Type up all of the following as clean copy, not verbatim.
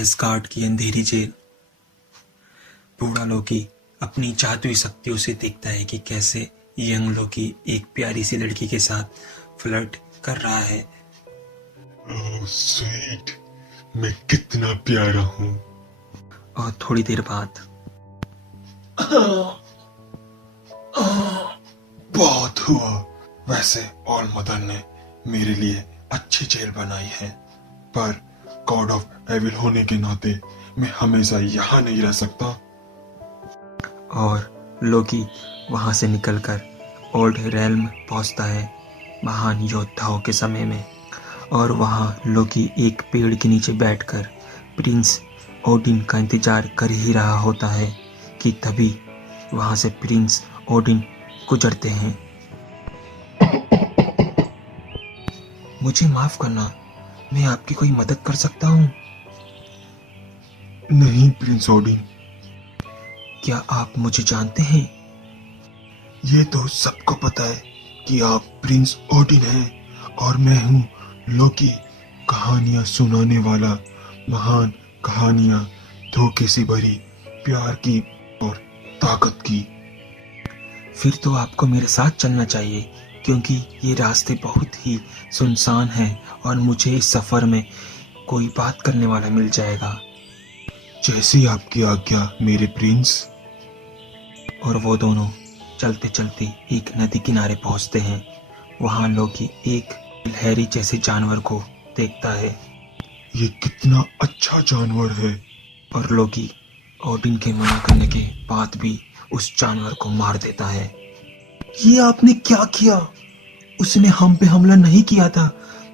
Asgard की अंधेरी jail. बूढ़ा लोकी अपनी जादुई शक्तियों से देखता है कि कैसे यंग लोकी एक प्यारी सी लड़की के साथ फ्लर्ट कर रहा है। ओह स्वीट, मैं कितना प्यारा हूँ। और थोड़ी देर बाद बहुत हुआ। वैसे ऑल मदर ने मेरे लिए अच्छी जेल बनाई है, पर गॉड ऑफ एविल होने के नाते मैं हमेशा यहाँ नहीं रह सकता। और लोकी वहां से निकलकर ओल्ड रेल्म पहुंचता है महान योद्धाओं के समय में। और वहां लोकी एक पेड़ के नीचे बैठकर प्रिंस ओडिन का इंतजार कर ही रहा होता है कि तभी वहां से प्रिंस ओडिन गुजरते हैं। मुझे माफ करना, मैं आपकी कोई मदद कर सकता हूँ? नहीं प्रिंस ओडिन, क्या आप मुझे जानते हैं? ये तो सबको पता है कि आप प्रिंस ओडिन हैं और मैं हूँ लोकी, कहानियां सुनाने वाला, महान कहानियां, धोखे से भरी, प्यार की और ताकत की। फिर तो आपको मेरे साथ चलना चाहिए, क्योंकि ये रास्ते बहुत ही सुनसान हैं और मुझे इस सफ़र में कोई बात करने वाला मिल जाएगा। जैसी आपकी आज्ञा मेरे प्रिंस। और वो दोनों चलते चलते एक नदी किनारे पहुंचते हैं। वहां लोकी एक लहरी जैसे जानवर को देखता है। ये कितना अच्छा जानवर है। और लोकी ओडिन के मना करने के बाद भी उस जानवर को मार देता है। ये आपने क्या किया? उसने हम पे हमला नहीं किया था,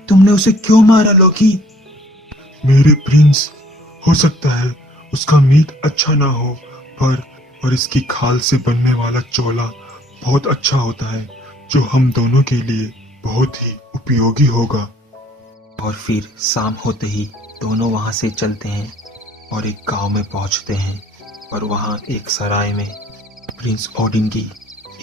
तुमने उसे क्यों मारा लोकी? मेरे प्रिंस, हो सकता है उसका मीट अच्छा ना हो, पर इसकी खाल से बनने वाला चोला बहुत अच्छा होता है, जो हम दोनों के लिए बहुत ही उपयोगी होगा। और फिर शाम होते ही दोनों वहां से चलते हैं और एक गांव में पहुंचते हैं। और वहां एक सराय में प्रिंस ओडिन की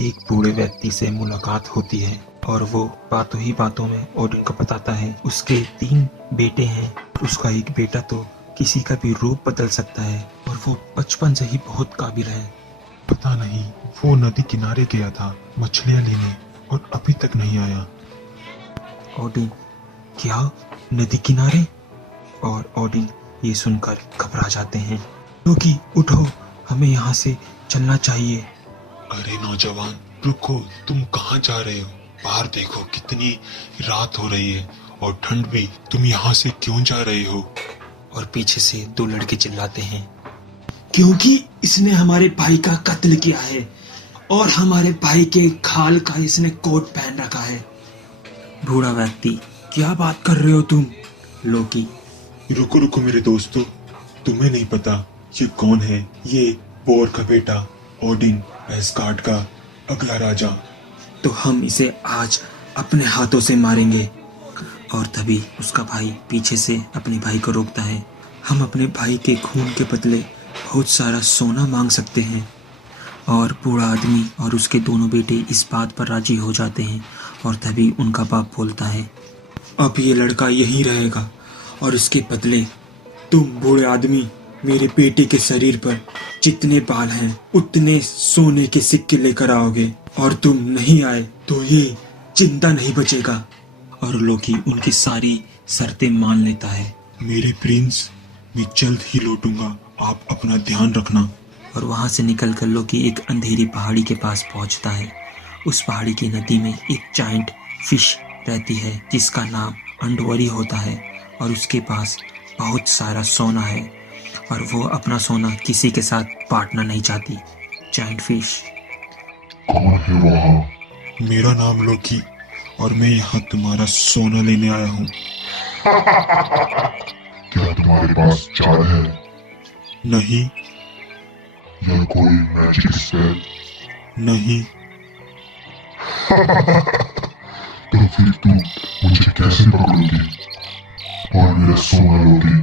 एक बूढ़े व्यक्ति से मुलाकात होती है। और वो बातों ही बातों में ओडिन को बताता है उसके 3 बेटे हैं। उसका एक बेटा तो किसी का भी रूप बदल सकता है और वो बचपन से ही बहुत काबिल है। पता नहीं वो नदी किनारे गया था मछलियां लेने और अभी तक नहीं आया। ओडिन, क्या नदी किनारे? और ओडिन ये सुनकर घबरा जाते हैं। लोकी उठो, हमें यहाँ से चलना चाहिए। अरे नौजवान, रुको, तुम कहाँ जा रहे हो? बाहर देखो कितनी रात हो रही है और ठंड भी। तुम यहाँ से क्यों जा रहे हो? और पीछे से 2 लड़के चिल्लाते हैं, क्योंकि इसने हमारे भाई का कत्ल किया है और हमारे भाई के खाल का इसने कोट पहन रखा है। बूढ़ा व्यक्ति, क्या बात कर रहे हो तुम? लोकी, रुको रुको मेरे दोस्तों, तुम्हें नहीं पता ये कौन है? ये बोर का बेटा ओडिन, एस्गार्ड का अगला राजा। तो हम इसे आज अपने हाथों से मारेंगे। और तभी उसका भाई पीछे से अपने भाई को रोकता है। हम अपने भाई के खून के बदले बहुत सारा सोना मांग सकते हैं। और बूढ़ा आदमी और उसके दोनों बेटे इस बात पर राजी हो जाते हैं। और तभी उनका बाप बोलता है, अब ये लड़का यहीं रहेगा और इसके बदले तुम बूढ़े आदमी मेरे बेटे के शरीर पर जितने बाल हैं उतने सोने के सिक्के लेकर आओगे, और तुम नहीं आए तो ये जिंदा नहीं बचेगा। और लोकी उनकी सारी शर्तें मान लेता है। मेरे प्रिंस, मैं जल्द ही लौटूंगा, आप अपना ध्यान रखना। और वहां से निकलकर लोकी एक अंधेरी पहाड़ी के पास पहुंचता है। उस पहाड़ी की नदी में एक जायंट फिश रहती है जिसका नाम अंडवरी होता है। और उसके पास बहुत सारा सोना है और वो अपना सोना किसी के साथ बांटना नहीं चाहती। जायंट फिश, कौन है वहाँ? मेरा नाम लोकी और मैं यहाँ तुम्हारा सोना लेने आया हूँ। क्या तुम्हारे पास चाल है नहीं। या कोई मैजिक स्पेल? नहीं। तो फिर तुम मुझे कैसे पकड़ोगे और मेरा सोना लोगे?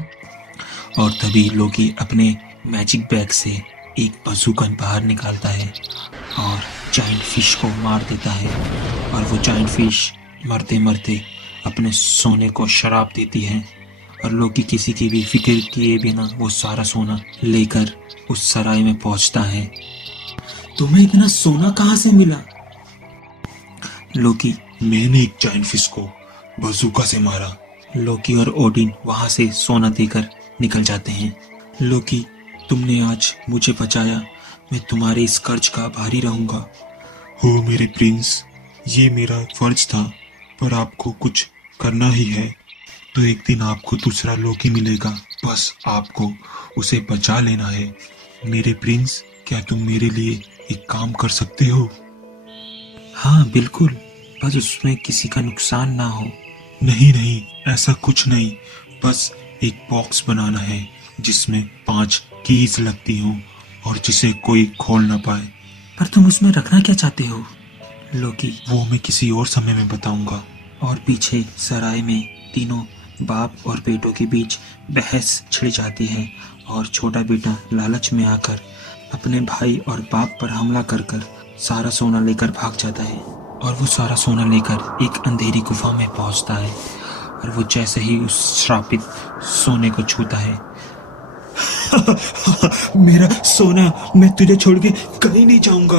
और तभी लोकी अपने मैजिक बैग से एक बंदूक बाहर निकालता है और जायंट फिश को मार देता है। और वो जायंट फिश मरते मरते अपने सोने को शराब देती है और लोकी किसी की भी फिक्र किए बिना वो सारा सोना लेकर उस सराय में पहुंचता है। तुम्हें इतना सोना कहाँ से मिला? लोकी मैंने एक जायंट फिश को बजूका से मारा। लोकी और ओडिन वहां से सोना देकर निकल जाते हैं। लोकी, तुमने आज मुझे बचाया, मैं तुम्हारे इस कर्ज का आभारी रहूंगा। हो मेरे प्रिंस, ये मेरा फर्ज था, पर आपको कुछ करना ही है तो एक दिन आपको दूसरा लोकी मिलेगा, बस आपको उसे बचा लेना है। मेरे प्रिंस, क्या तुम मेरे लिए एक काम कर सकते हो? हाँ बिल्कुल, बस उसमें किसी का नुकसान ना हो। नहीं नहीं, ऐसा कुछ नहीं, बस एक बॉक्स बनाना है जिसमें 5 कीज लगती हों और जिसे कोई खोल ना पाए। पर तुम उसमें रखना क्या चाहते हो? लोकी, वो मैं किसी और समय में बताऊंगा। और पीछे सराय में तीनों बाप और बेटों के बीच बहस छिड़ जाती है और छोटा बेटा लालच में आकर अपने भाई और बाप पर हमला कर कर सारा सोना लेकर भाग जाता है। और वो सारा सोना लेकर एक अंधेरी गुफा में पहुंचता है और वो जैसे ही उस श्रापित सोने को छूता है, मेरा सोना, मैं तुझे छोड़ के कहीं नहीं जाऊंगा।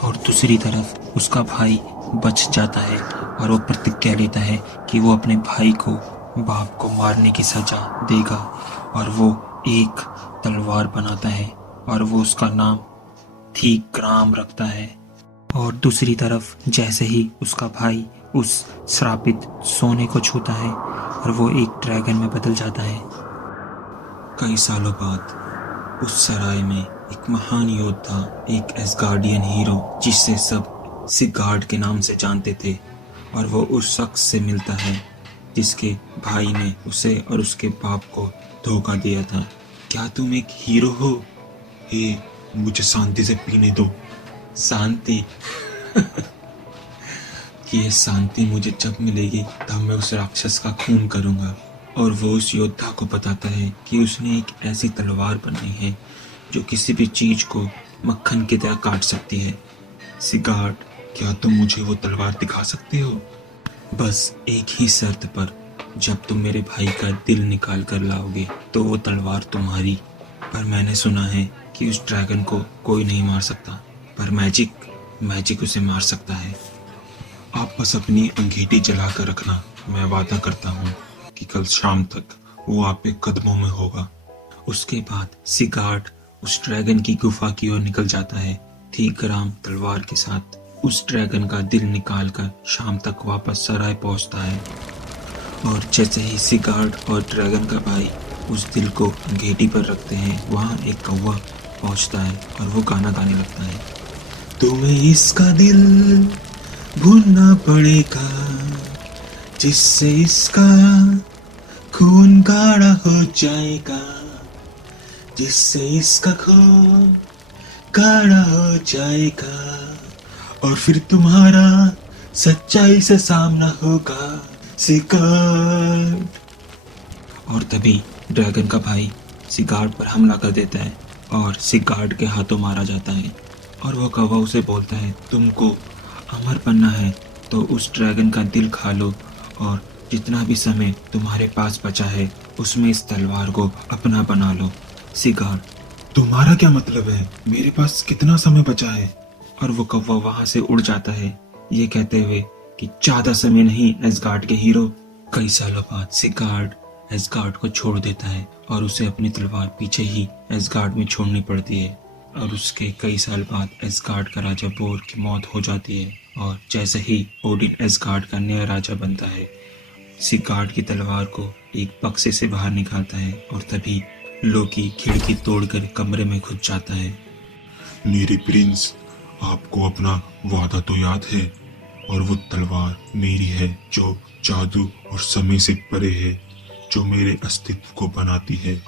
और दूसरी तरफ उसका भाई बच जाता है और वो प्रतिज्ञा लेता है कि वो अपने भाई को, बाप को मारने की सजा देगा और वो एक तलवार बनाता है और वो उसका नाम थीग्राम रखता है। और दूसरी तरफ जैसे ही उसका भाई उस श्रापित सोने को छूता है और वो एक ड्रैगन में बदल जाता है। कई सालों बाद उस सराय में एक महान योद्धा, एक एसगार्डियन हीरो जिसे सब सिगार्ड के नाम से जानते थे, और वो उस शख्स से मिलता है जिसके भाई ने उसे और उसके बाप को धोखा दिया था। क्या तुम एक हीरो हो? मुझे शांति से पीने दो। शांति? ये शांति मुझे जब मिलेगी तब मैं उस राक्षस का खून करूंगा। और वो उस योद्धा को बताता है कि उसने एक ऐसी तलवार बनाई है जो किसी भी चीज को मक्खन की तरह काट सकती है। सिगार्ड, क्या तुम मुझे वो तलवार दिखा सकते हो? बस एक ही शर्त पर, जब तुम मेरे भाई का दिल निकाल कर लाओगे तो वो तलवार तुम्हारी। पर मैंने सुना है कि उस ड्रैगन को कोई नहीं मार सकता, पर मैजिक उसे मार सकता है। आप बस अपनी अंगीठी जला कर रखना, मैं वादा करता हूँ कि कल शाम तक वो आपके कदमों में होगा। उसके बाद सिगार्ड उस ड्रैगन की गुफा की ओर निकल जाता है, थीग्राम तलवार के साथ उस ड्रैगन का दिल निकालकर शाम तक वापस सराय पहुंचता है। और जैसे ही सिगार्ड और ड्रैगन का भाई उस दिल को अंगीठी पर रखते हैं, वहाँ एक कौवा पहुंचता है और वो गाना गाने लगता है। तुम्हें इसका दिल भूनना पड़ेगा जिससे इसका खून गाढ़ा हो जाएगा, जिससे इसका खून गाढ़ा हो जाएगा, और फिर तुम्हारा सच्चाई से सामना होगा सिगार्ड। और तभी ड्रैगन का भाई सिगार्ड पर हमला कर देता है और सिगार्ड के हाथों मारा जाता है। और वो कौवा उसे बोलता है, तुमको अमर बनना है तो उस ड्रैगन का दिल खा लो और जितना भी समय तुम्हारे पास बचा है उसमें इस तलवार को अपना बना लो। सिगार्ड, तुम्हारा क्या मतलब है? मेरे पास कितना समय बचा है? और वो कौवा वहां से उड़ जाता है, ये कहते हुए कि ज्यादा समय नहीं एसगार्ड के हीरो। कई सालों बाद सिगार्ड एसगार्ड को छोड़ देता है और उसे अपनी तलवार पीछे ही एसगार्ड में छोड़नी पड़ती है। और उसके कई साल बाद एसगार्ड का राजा बोर की मौत हो जाती है। और जैसे ही ओडिन एसगार्ड का नया राजा बनता है, सिगार्ड की तलवार को एक बक्से से बाहर निकालता है और तभी लोकी खिड़की तोड़कर कमरे में घुस जाता है। मेरे प्रिंस, आपको अपना वादा तो याद है? और वो तलवार मेरी है जो जादू और समय से परे है, जो मेरे अस्तित्व को बनाती है।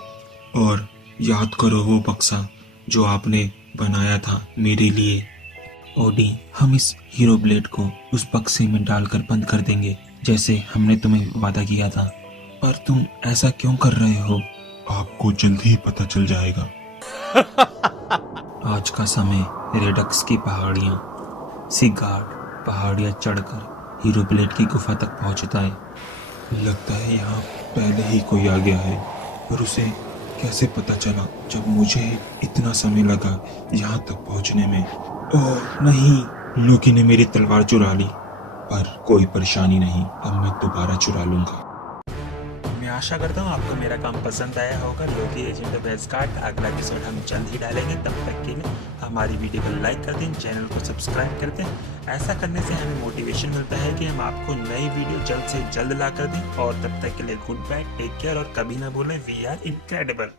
और याद करो वो बक्सा जो आपने बनाया था मेरे लिए। ओडी, हम इस हीरो ब्लेड को उस बक्से में डालकर बंद कर देंगे जैसे हमने तुम्हें वादा किया था। पर तुम ऐसा क्यों कर रहे हो? आपको जल्द ही पता चल जाएगा। आज का समय रेडक्स की पहाड़ियाँ। सिगार्ड पहाड़ियाँ चढ़कर हीरो ब्लेड की गुफा तक पहुंचता है। लगता है यहाँ पहले ही कोई आ गया है, पर उसे कैसे पता चला जब मुझे इतना समय लगा यहाँ तक पहुँचने में। ओह नहीं, लोकी ने मेरी तलवार चुरा ली, पर कोई परेशानी नहीं, अब मैं दोबारा चुरा लूंगा। मैं आशा करता हूँ आपको मेरा काम पसंद आया होगा। लोकी एजेंट ऑफ एस्गार्ड अगला एपिसोड हम जल्द ही डालेंगे। तब तक के लिए हमारी वीडियो को लाइक कर दें, चैनल को सब्सक्राइब कर दें। ऐसा करने से हमें मोटिवेशन मिलता है कि हम आपको नई वीडियो जल्द से जल्द ला कर दें। और तब तक के लिए गुड बाय, टेक केयर और कभी ना भूलें वी आर इनक्रेडिबल।